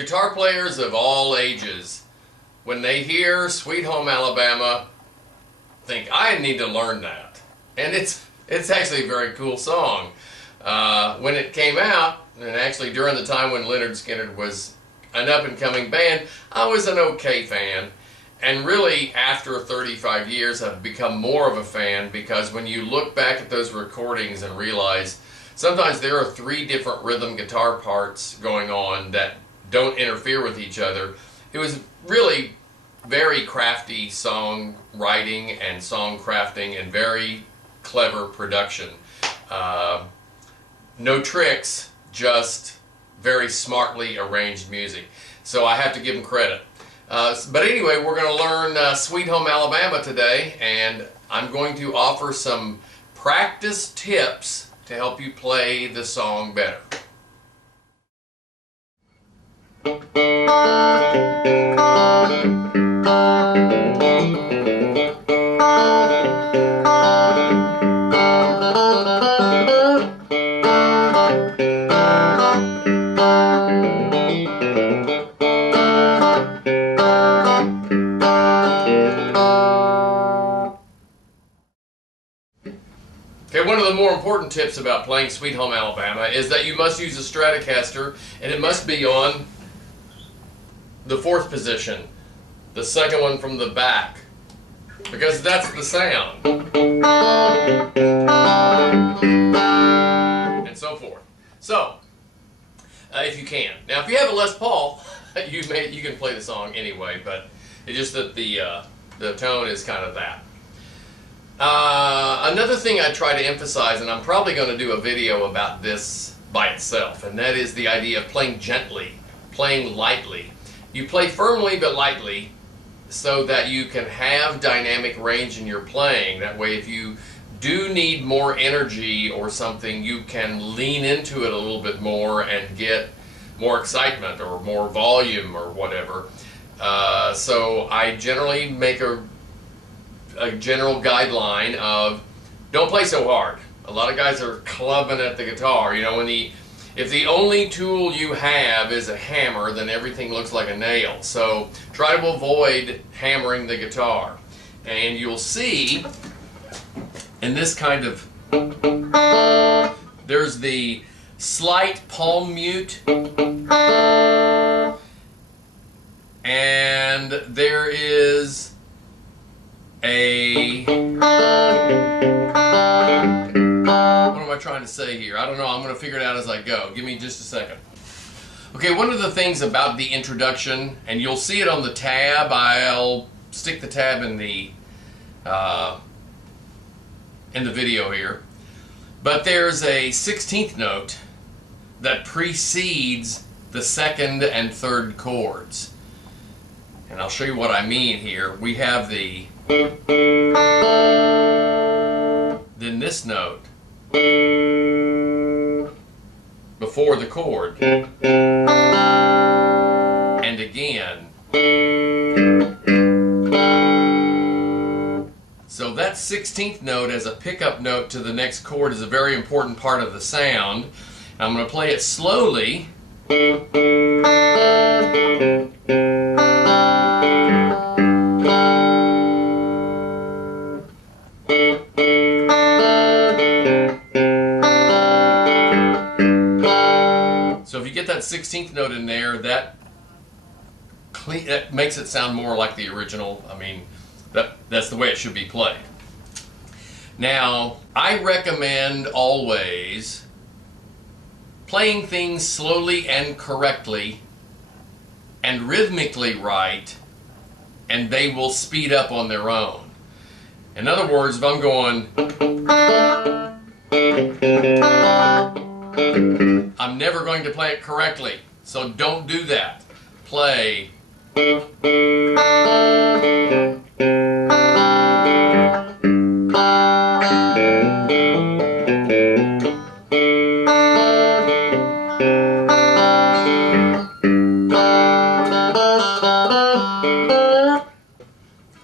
Guitar players of all ages, when they hear Sweet Home Alabama, think, I need to learn that. And it's actually a very cool song. When it came out, and actually during the time when Lynyrd Skynyrd was an up-and-coming band, I was an okay fan. And really, after 35 years, I've become more of a fan, because when you look back at those recordings and realize sometimes there are 3 different rhythm guitar parts going on that don't interfere with each other, it was really very crafty song writing and song crafting and very clever production. No tricks, just very smartly arranged music. So I have to give them credit. But anyway, we're going to learn Sweet Home Alabama today, and I'm going to offer some practice tips to help you play the song better. Okay, one of the more important tips about playing Sweet Home Alabama is that you must use a Stratocaster, and it must be on the 4th position, the second one from the back, because that's the sound, and so forth. So, if you can. Now, if you have a Les Paul, you can play the song anyway, but it's just that the tone is kind of that. Another thing I try to emphasize, and I'm probably going to do a video about this by itself, and that is the idea of playing gently, playing lightly. You play firmly but lightly so that you can have dynamic range in your playing. That way, if you do need more energy or something, you can lean into it a little bit more and get more excitement or more volume or whatever. So I generally make a general guideline of don't play so hard. A lot of guys are clubbing at the guitar. You know, if the only tool you have is a hammer, then everything looks like a nail. So try to avoid hammering the guitar. And you'll see in this kind of, there's the slight palm mute, and there is what am I trying to say here? I don't know. I'm going to figure it out as I go. Give me just a second. Okay, one of the things about the introduction, and you'll see it on the tab. I'll stick the tab in the video here. But there's a 16th note that precedes the 2nd and 3rd chords. And I'll show you what I mean here. We have then this note before the chord, and again. So that 16th note as a pickup note to the next chord is a very important part of the sound. I'm going to play it slowly. So if you get that 16th note in there, that makes it sound more like the original. I mean, that's the way it should be played. Now, I recommend always playing things slowly and correctly and rhythmically right, and they will speed up on their own. In other words, if I'm going, I'm never going to play it correctly, so don't do that. Play.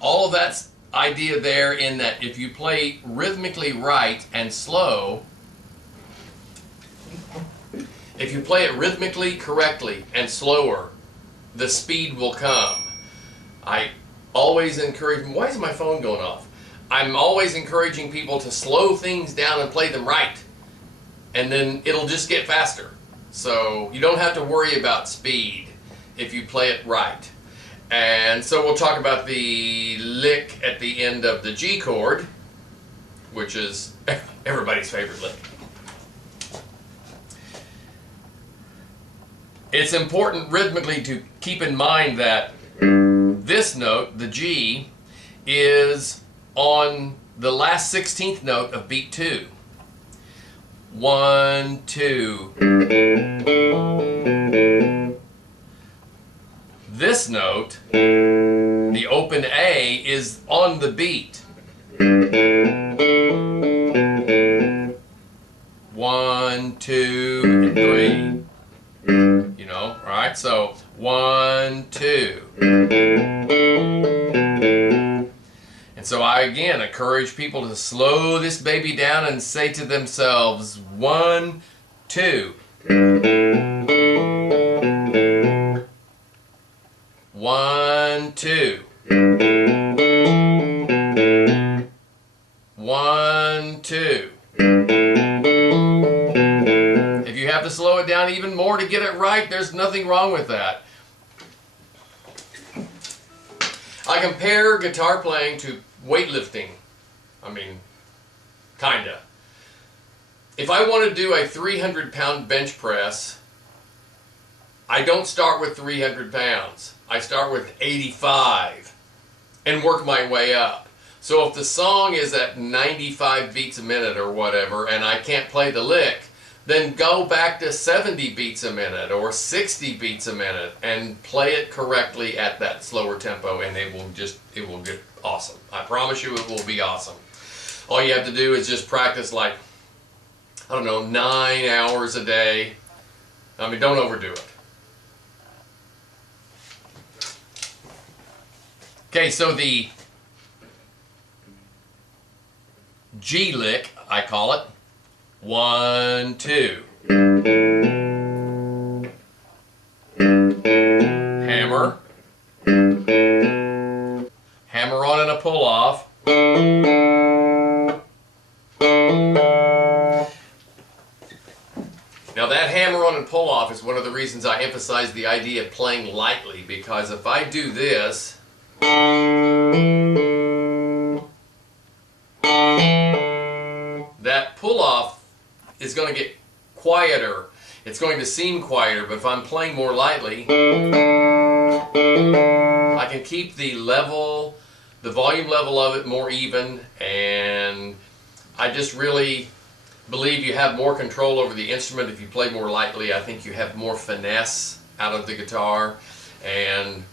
All of that's idea there, in that if you play rhythmically right and slow, if you play it rhythmically correctly and slower, the speed will come. I always encourage, why is my phone going off? I'm always encouraging people to slow things down and play them right. And then it'll just get faster. So you don't have to worry about speed if you play it right. And so we'll talk about the lick at the end of the G chord, which is everybody's favorite lick. It's important rhythmically to keep in mind that this note, the G, is on the last 16th note of beat 2. 1, 2. This note, the open A, is on the beat. 1, 2, and 3. You know, right? So 1, 2. And so I again encourage people to slow this baby down and say to themselves, 1, 2. 1, 2. 1, 2. If you have to slow it down even more to get it right, there's nothing wrong with that. I compare guitar playing to weightlifting. I mean, kinda. If I want to do a 300-pound bench press, I don't start with 300 pounds. I start with 85 and work my way up. So if the song is at 95 beats a minute or whatever and I can't play the lick, then go back to 70 beats a minute or 60 beats a minute and play it correctly at that slower tempo, and it will get awesome. I promise you it will be awesome. All you have to do is just practice like, I don't know, 9 hours a day. I mean, don't overdo it. Okay, so the G lick, I call it, 1, 2. Hammer. Hammer on and a pull off. Now that hammer on and pull off is one of the reasons I emphasize the idea of playing lightly, because if I do this, that pull off is going to get quieter. It's going to seem quieter, but if I'm playing more lightly, I can keep the volume level of it more even, and I just really believe you have more control over the instrument if you play more lightly. I think you have more finesse out of the guitar, and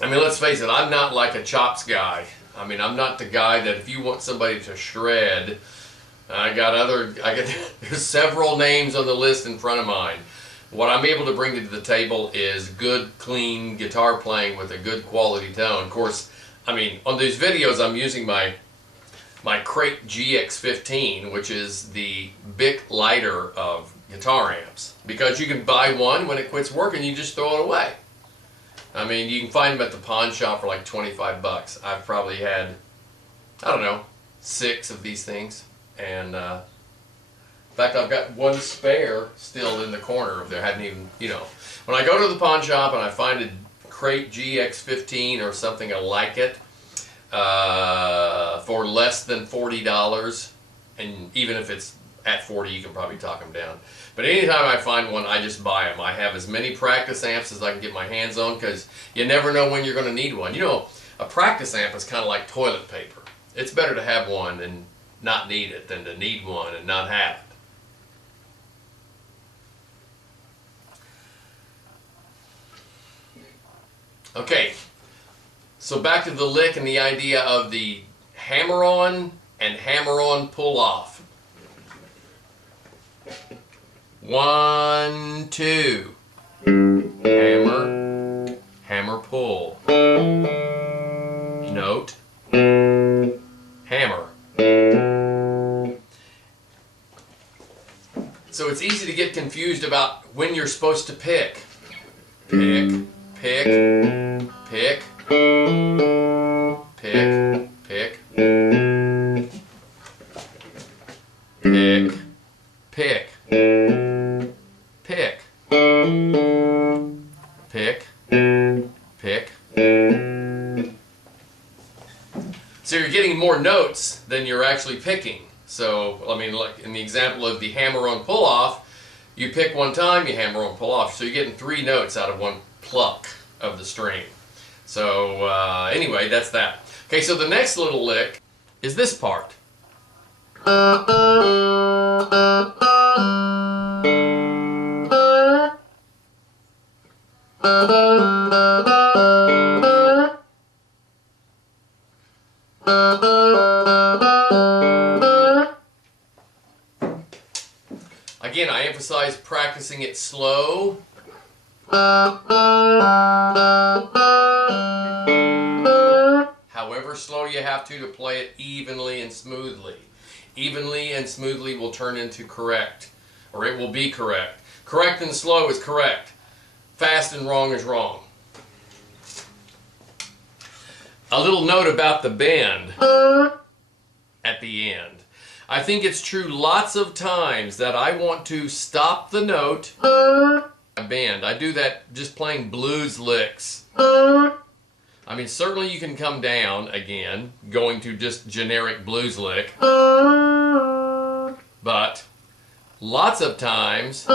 I mean, let's face it, I'm not like a chops guy. I mean, I'm not the guy that if you want somebody to shred, there's several names on the list in front of mine. What I'm able to bring to the table is good, clean guitar playing with a good quality tone. Of course, I mean, on these videos I'm using my Crate GX15, which is the Bic lighter of guitar amps, because you can buy one when it quits working, you just throw it away. I mean, you can find them at the pawn shop for like 25 bucks. I've probably had, I don't know, 6 of these things. And in fact, I've got one spare still in the corner of there. I hadn't even, you know. When I go to the pawn shop and I find a Crate GX15 or something like it for less than $40, and even if it's at 40, you can probably talk them down. But anytime I find one, I just buy them. I have as many practice amps as I can get my hands on, because you never know when you're going to need one. You know, a practice amp is kind of like toilet paper. It's better to have one and not need it than to need one and not have it. Okay, so back to the lick and the idea of the hammer on and hammer on pull off. 1, 2. Hammer, hammer pull. Note, hammer. So it's easy to get confused about when you're supposed to pick. Pick, pick, pick, pick, pick, pick, pick, pick, pick, pick. So you're getting more notes than you're actually picking. So, I mean, like in the example of the hammer-on pull-off, you pick one time, you hammer on pull-off. So you're getting 3 notes out of one pluck of the string. So anyway, that's that. Okay, so the next little lick is this part. Again, I emphasize practicing it slow. However slow you have to play it evenly and smoothly. Evenly and smoothly will turn into correct, or it will be correct. Correct and slow is correct. Fast and wrong is wrong. A little note about the bend at the end. I think it's true lots of times that I want to stop the note, bend. I do that just playing blues licks. I mean, certainly you can come down again, going to just generic blues lick. But lots of times,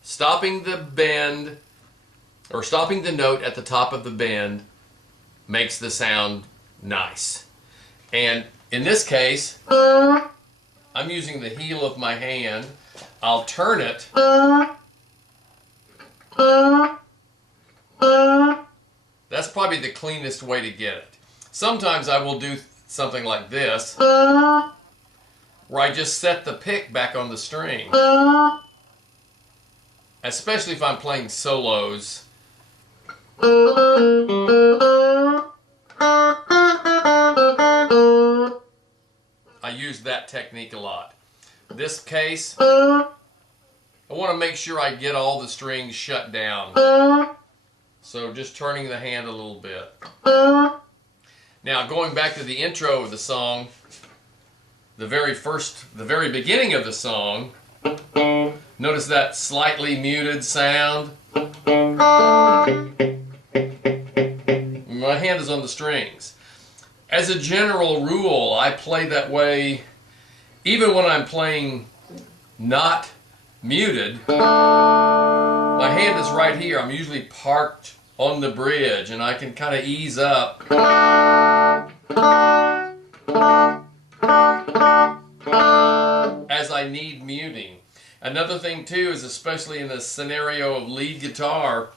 stopping the bend, or stopping the note at the top of the bend, makes the sound nice. And in this case, I'm using the heel of my hand. I'll turn it. That's probably the cleanest way to get it. Sometimes I will do something like this, where I just set the pick back on the string. Especially if I'm playing solos. I use that technique a lot. This case, I want to make sure I get all the strings shut down. So just turning the hand a little bit. Now going back to the intro of the song, the very beginning of the song, notice that slightly muted sound. My hand is on the strings. As a general rule, I play that way even when I'm playing not muted. My hand is right here. I'm usually parked on the bridge and I can kind of ease up as I need muting. Another thing too is, especially in the scenario of lead guitar,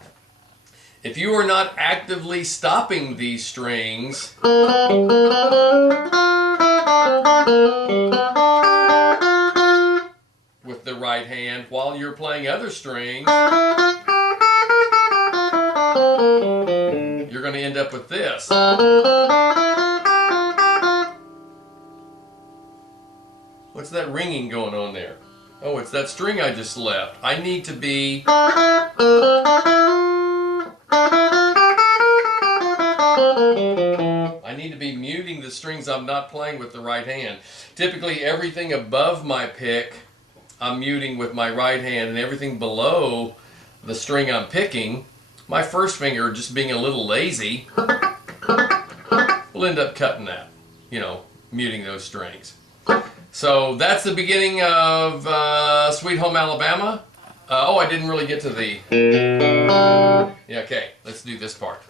if you are not actively stopping these strings with the right hand while you're playing other strings, you're going to end up with this. What's that ringing going on there? Oh, it's that string I just left. I need to be muting the strings I'm not playing with the right hand. Typically everything above my pick I'm muting with my right hand, and everything below the string I'm picking, my first finger just being a little lazy, will end up cutting that, muting those strings. So that's the beginning of Sweet Home Alabama. Oh, I didn't really get to the... Yeah, okay, let's do this part.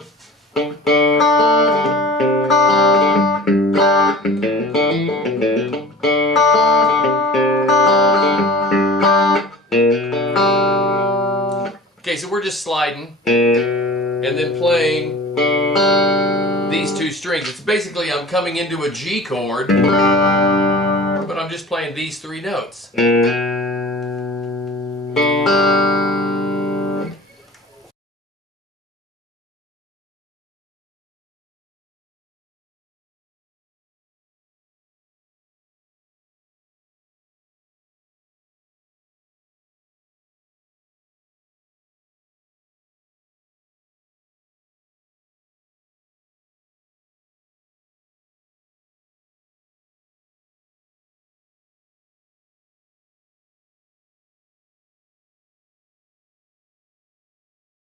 Okay, so we're just sliding and then playing these 2 strings. It's basically I'm coming into a G chord, but I'm just playing these 3 notes.